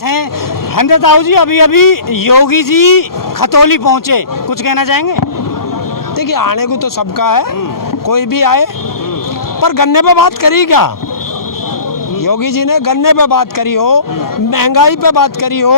हैं हरिंदर ताऊ जी, अभी अभी योगी जी खतौली पहुंचे, कुछ कहना चाहेंगे? देखिए, आने को तो सबका है, कोई भी आए, पर गन्ने पे बात करी क्या? योगी जी ने गन्ने पे बात करी हो, महंगाई पे बात करी हो,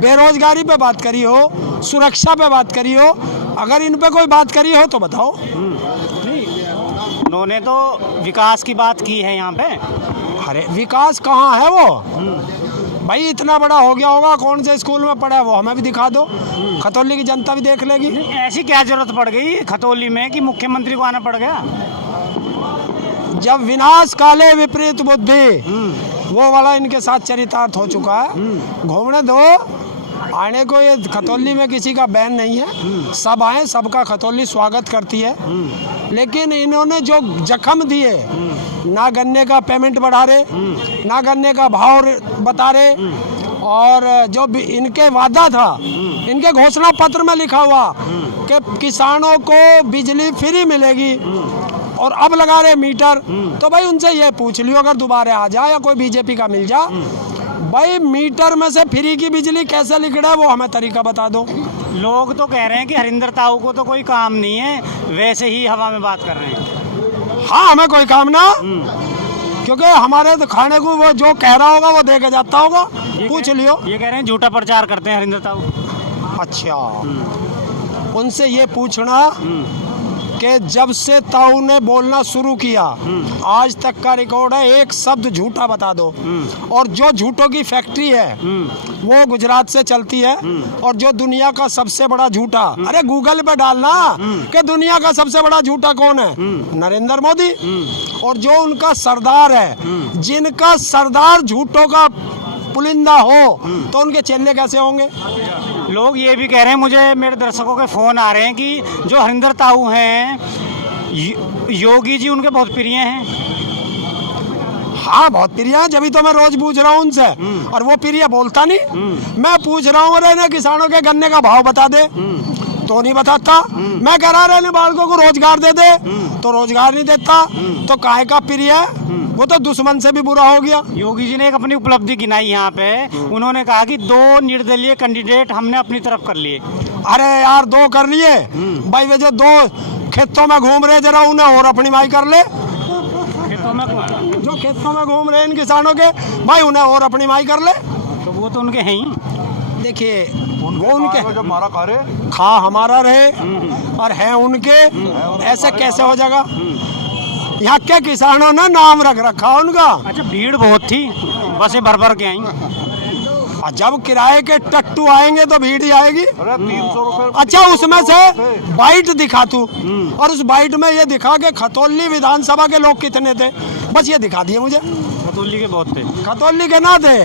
बेरोजगारी पे बात करी हो, सुरक्षा पे बात करी हो, अगर इन पे कोई बात करी हो तो बताओ। उन्होंने तो विकास की बात की है यहाँ पे। अरे विकास कहाँ है वो? भाई इतना बड़ा हो गया होगा, कौन से स्कूल में पढ़ा है वो हमें भी दिखा दो, खतौली की जनता भी देख लेगी। ऐसी क्या जरूरत पड़ गई खतौली में कि मुख्यमंत्री को आना पड़ गया? जब विनाश काले विपरीत बुद्धि, वो वाला इनके साथ चरितार्थ हो चुका है। घूमने दो, आने को ये खतौली में किसी का बैन नहीं है, सब आए, सबका खतौली स्वागत करती है। लेकिन इन्होंने जो जख्म दिए, ना गन्ने का पेमेंट बढ़ा रहे, ना गन्ने का भाव बता रहे, और जो भी इनके वादा था, इनके घोषणा पत्र में लिखा हुआ कि किसानों को बिजली फ्री मिलेगी, और अब लगा रहे मीटर। तो भाई उनसे ये पूछ लियो, अगर दोबारा आ जाए या कोई बीजेपी का मिल जा, भाई मीटर में से फ्री की बिजली कैसे लिख रहा है वो हमें तरीका बता दो। लोग तो कह रहे हैं कि हरिंदर ताऊ को तो कोई काम नहीं है, वैसे ही हवा में बात कर रहे हैं। हाँ, हमें कोई काम ना, क्योंकि हमारे तो खाने को वो जो कह रहा होगा वो दे के जाता होगा, पूछ लियो। ये कह रहे हैं झूठा प्रचार करते हैं हरिंदर ताऊ। अच्छा, उनसे ये पूछना कि जब से ताऊ ने बोलना शुरू किया आज तक का रिकॉर्ड है, एक शब्द झूठा बता दो। और जो झूठों की फैक्ट्री है वो गुजरात से चलती है, और जो दुनिया का सबसे बड़ा झूठा, अरे गूगल पे डालना कि दुनिया का सबसे बड़ा झूठा कौन है, नरेंद्र मोदी। और जो उनका सरदार है, जिनका सरदार झूठों का पुलिंदा हो, तो उनके चेले कैसे होंगे? लोग ये भी कह रहे हैं, मुझे मेरे दर्शकों के फ़ोन आ रहे हैं कि जो हरिंदर ताऊ हैं, योगी जी उनके बहुत प्रिय हैं। हाँ, बहुत प्रिय है, जब तो मैं रोज पूछ रहा हूँ उनसे, और वो प्रिय बोलता नहीं। मैं पूछ रहा हूँ, अरे किसानों के गन्ने का भाव बता दे, तो नहीं बताता। मैं कह रहा रहने बालकों को रोजगार दे दे, तो रोजगार नहीं देता। तो काहे का प्रिय है? वो तो दुश्मन से भी बुरा हो गया। योगी जी ने एक अपनी उपलब्धि गिनाई यहाँ पे, उन्होंने कहा कि 2 निर्दलीय कैंडिडेट हमने अपनी तरफ कर लिए। अरे यार, 2 कर लिए भाई, वे जो 2 खेतों में घूम रहे, जरा उन्हें और अपनी माई कर ले। खेतों में जो खेतों में घूम रहे इन किसानों के, भाई उन्हें और अपनी माई कर ले। तो वो तो उनके हैं ही। देखिए, वो उनके जब मारा खा रहे, खा हमारा रहे और है उनके, ऐसे कैसे हो जाएगा? यहाँ के किसानों ने नाम रख रखा उनका। अच्छा, भीड़ बहुत थी, बसें भर भर के आई। और जब किराए के टट्टू आएंगे तो भीड़ ही आएगी। अरे 300 रुपए। अच्छा, उसमें से बाइट दिखा तू, और उस बाइट में ये दिखा के खतौली विधानसभा के लोग कितने थे, बस ये दिखा दिए मुझे। खतौली के बहुत थे। खतौली के ना थे,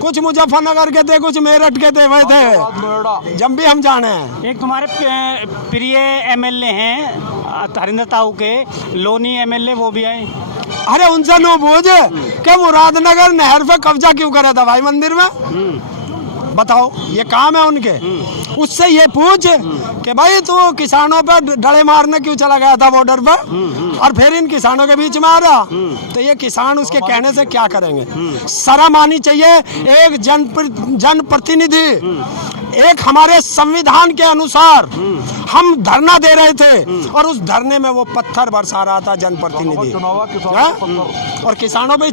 कुछ मुजफ्फरनगर के थे, कुछ मेरठ के थे, वह थे, जब भी हम जाने हैं। एक तुम्हारे प्रिय एमएलए हैं हरिंदर ताऊ के, लोनी एमएलए, वो भी आए। अरे उनसे नो पूछ कि मुरादनगर नहर पे कब्जा क्यों करे था भाई मंदिर में, बताओ, ये काम है उनके। उससे ये पूछ कि भाई तू किसानों पे डले मारने क्यों चला गया था बॉर्डर पर, और फिर इन किसानों के बीच में आ रहा। तो ये किसान उसके कहने से क्या करेंगे? शर्म आनी चाहिए। एक जनप्रतिनिधि, एक हमारे संविधान के अनुसार हम धरना दे रहे थे, और उस धरने में वो पत्थर बरसा रहा था जनप्रतिनिधि, और किसानों पे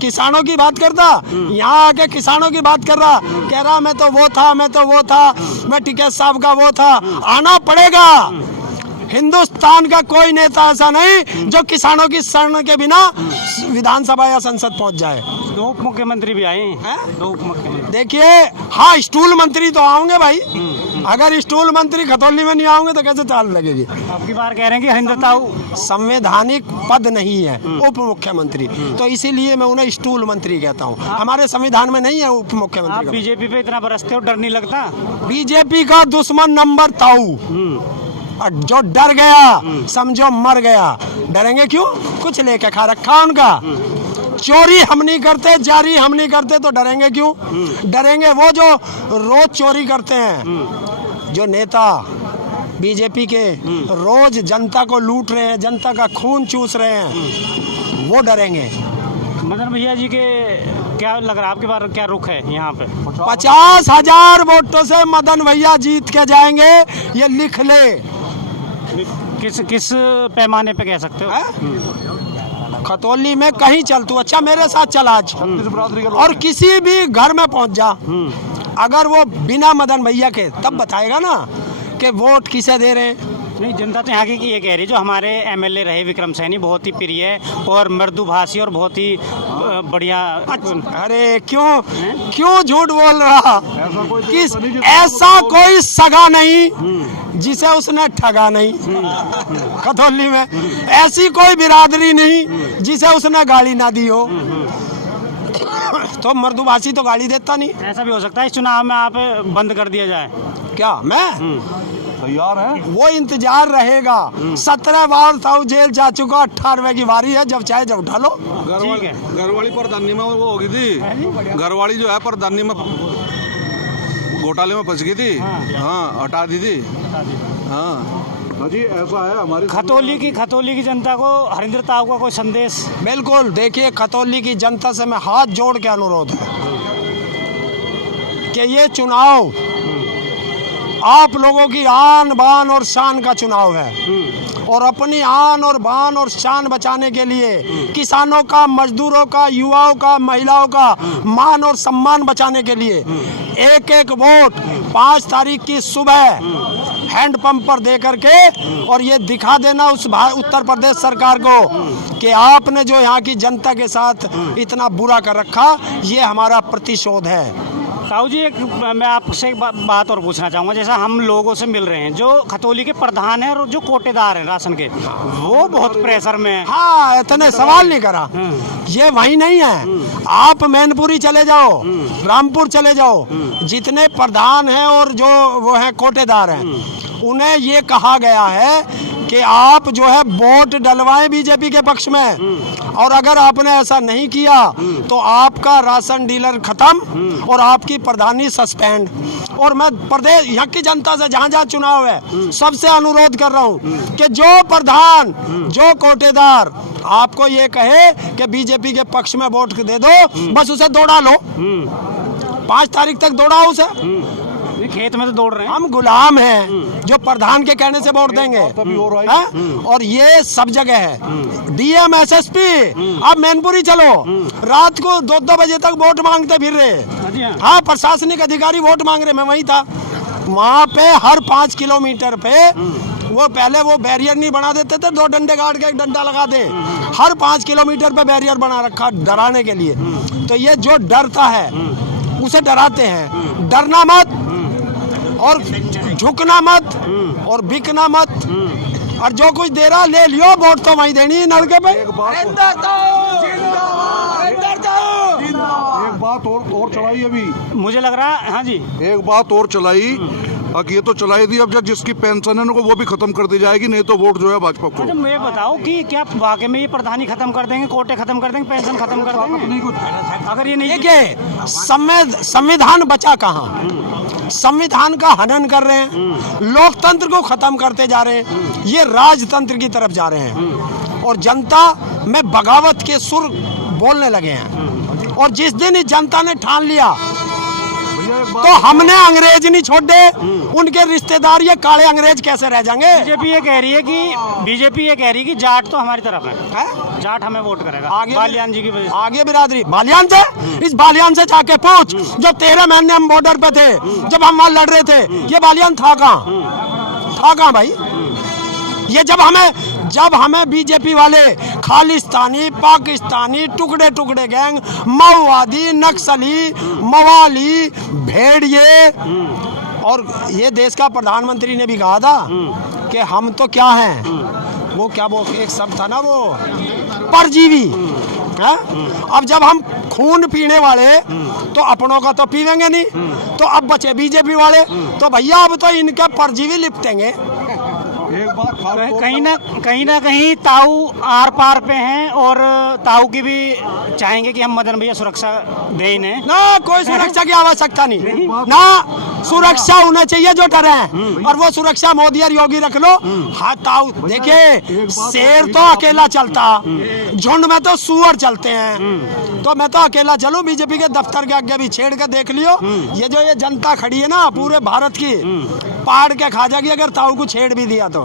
किसानों की बात करता, यहाँ आके किसानों की बात कर रहा, कह रहा मैं तो वो था, मैं तो वो था, मैं टिकैत साहब का वो था। आना पड़ेगा। हिंदुस्तान का कोई नेता ऐसा नहीं जो किसानों की शरण के बिना विधानसभा या संसद पहुंच जाए। 2 उप मुख्यमंत्री भी आए हैं। 2 उप मुख्यमंत्री। देखिए, हाँ, स्टूल मंत्री तो आओगे भाई, अगर स्टूल मंत्री खतौली में नहीं आओगे तो कैसे चाल लगेगी? आपकी बार कह रहे हैं कि हरिंदर ताऊ संवैधानिक पद नहीं है उप मुख्यमंत्री, तो इसीलिए मैं उन्हें स्टूल मंत्री कहता हूँ। हमारे संविधान में नहीं है उप आप मुख्यमंत्री। बीजेपी पे इतना बरसते हो, डर नहीं लगता? बीजेपी का दुश्मन नंबर ताऊ, और जो डर गया समझो मर गया। डरेंगे क्यों? कुछ लेके खा रखा उनका। चोरी हम नहीं करते, जारी हम नहीं करते, तो डरेंगे क्यों? डरेंगे वो जो रोज चोरी करते हैं, जो नेता बीजेपी के रोज जनता को लूट रहे हैं, जनता का खून चूस रहे हैं, वो डरेंगे। मदन भैया जी के क्या लग रहा है आपके बारे क्या रुख है यहाँ पे? 50,000 वोटों से मदन भैया जीत के जाएंगे, ये लिख ले। किस पैमाने पे कह सकते हो? खतौली में कहीं चल तू, अच्छा मेरे साथ चल आज, बिरादरी का और किसी भी घर में पहुंच जा, अगर वो बिना मदन भैया के, तब बताएगा ना कि वोट किसे दे रहे हैं। नहीं, जनता तो यहाँ की ये कह रही है, जो हमारे एमएलए रहे विक्रम सैनी बहुत ही प्रिय और मृदुभाषी और बहुत ही बढ़िया। अरे क्यों झूठ बोल रहा? ऐसा कोई किस ऐसा कोई सगा नहीं जिसे उसने ठगा नहीं। खतौली में ऐसी कोई बिरादरी नहीं जिसे उसने गाली ना दी हो। तो मृदुभाषी तो गाली देता नहीं। ऐसा भी हो सकता है इस चुनाव में आप बंद कर दिया जाए? क्या मैं तैयार है? वो इंतजार रहेगा। 17 बार ताऊ जेल जा चुका, 18वें की बारी है, जब चाहे जब उठा लो। ठीक है। घरवाली प्रधानी में वो होगी थी, घरवाली जो है प्रधानी में घोटाले में फंस गई थी। हाँ, हटा दी थी। हाँ जी, ऐसा है हमारी खतौली की जनता को हरिंदर ताऊ का कोई संदेश? बिल्कुल, देखिए खतौली की जनता से मैं हाथ जोड़ के अनुरोध है कि ये चुनाव आप लोगों की आन बान और शान का चुनाव है, और अपनी आन और बान और शान बचाने के लिए किसानों का, मजदूरों का, युवाओं का, महिलाओं का मान और सम्मान बचाने के लिए एक एक वोट 5 तारीख की सुबह हैंडपंप पर दे करके और ये दिखा देना उस उत्तर प्रदेश सरकार को कि आपने जो यहाँ की जनता के साथ इतना बुरा कर रखा, ये हमारा प्रतिशोध है। ताऊ जी, मैं आपसे एक बात और पूछना चाहूँगा। जैसा हम लोगों से मिल रहे हैं, जो खतौली के प्रधान हैं और जो कोटेदार हैं राशन के, वो बहुत प्रेशर में हैं। हाँ, इतने सवाल नहीं करा। ये वही नहीं है, आप मैनपुरी चले जाओ, रामपुर चले जाओ, जितने प्रधान हैं और जो वो हैं कोटेदार हैं, उन्हें ये कहा गया है कि आप जो है वोट डलवाएं बीजेपी के पक्ष में, और अगर आपने ऐसा नहीं किया तो आपका राशन डीलर खत्म और आपकी प्रधानी सस्पेंड। और मैं प्रदेश यहाँ की जनता से जहाँ जहाँ चुनाव है सबसे अनुरोध कर रहा हूँ कि जो प्रधान, जो कोटेदार आपको ये कहे कि बीजेपी के पक्ष में वोट दे दो, बस उसे दौड़ा लो। 5 तारीख तक दौड़ाओ उसे। खेत में तो दौड़ रहे हैं। हम गुलाम हैं जो प्रधान के कहने से वोट देंगे, और ये सब जगह है। डीएम, एसएसपी, अब मैनपुरी चलो, रात को 2-2 बजे तक वोट मांगते फिर रहे। हाँ, प्रशासनिक अधिकारी वोट मांग रहे, मैं वहीं था। वहाँ पे हर 5 किलोमीटर पे वो पहले वो बैरियर नहीं बना देते थे, 2 डंडे गाड़ के एक डंडा लगा दे, हर 5 किलोमीटर पे बैरियर बना रखा डराने के लिए। तो ये जो डरता है उसे डराते हैं। डरना मत और झुकना मत और बिकना मत, और जो कुछ दे रहा ले लियो, वोट तो वहीं देनी नलके पे। एक बात और चलाई अभी, मुझे लग रहा है। हाँ जी, एक बात और चलाई, अब ये तो चलाई दी, अब जब जिसकी पेंशन है उनको वो भी खत्म कर दी जाएगी, नहीं तो वोट जो है भाजपा को। अच्छा, मुझे बताओ कि क्या वाकई में ये प्रधानी खत्म कर देंगे, कोटे खत्म कर देंगे, पेंशन खत्म कर देंगे? अगर ये नहीं, देखिए संविधान बचा कहाँ? संविधान का हनन कर रहे हैं, लोकतंत्र को खत्म करते जा रहे हैं, ये राजतंत्र की तरफ जा रहे हैं, और जनता में बगावत के सुर बोलने लगे हैं। और जिस दिन इस जनता ने ठान लिया तो हमने अंग्रेज नहीं छोड़े, उनके रिश्तेदार ये काले अंग्रेज कैसे रह जाएंगे? बीजेपी ये कह रही है कि जाट तो हमारी तरफ है, जाट हमें वोट करेगा आगे बालियान जी की वजह से। आगे बिरादरी बालियान से, इस बालियान से जाके पूछ, जब 13 महीने हम बॉर्डर पे थे, जब हम वहां लड़ रहे थे, ये बालियान था कहाँ भाई? ये जब हमें बीजेपी वाले खालिस्तानी, पाकिस्तानी, टुकड़े टुकड़े गैंग, माओवादी, नक्सली, मवाली, भेड़िए, और ये देश का प्रधानमंत्री ने भी कहा था कि हम तो क्या हैं, वो क्या वो एक शब्द था ना, वो परजीवी है। अब जब हम खून पीने वाले तो अपनों का तो पीवेंगे नहीं, तो अब बचे बीजेपी वाले, तो भैया अब तो इनके परजीवी लिपटेंगे। एक बात कहीं ना कहीं ताऊ आर पार पे हैं, और ताऊ की भी चाहेंगे कि हम मदन भैया सुरक्षा दें इन्हें। ना, कोई सुरक्षा की आवश्यकता नहीं ना, सुरक्षा होना चाहिए जो डरे हैं, और वो सुरक्षा मोदी और योगी रख लो। हाँ ताऊ देखिए, शेर तो अकेला चलता, झुंड में तो सुअर चलते हैं, तो मैं तो अकेला चलूं। बीजेपी के दफ्तर के आगे भी छेड़ के देख लियो, ये जो ये जनता खड़ी है ना पूरे भारत की, पाड़ के खा जाएगी अगर ताऊ को छेड़ भी दिया तो।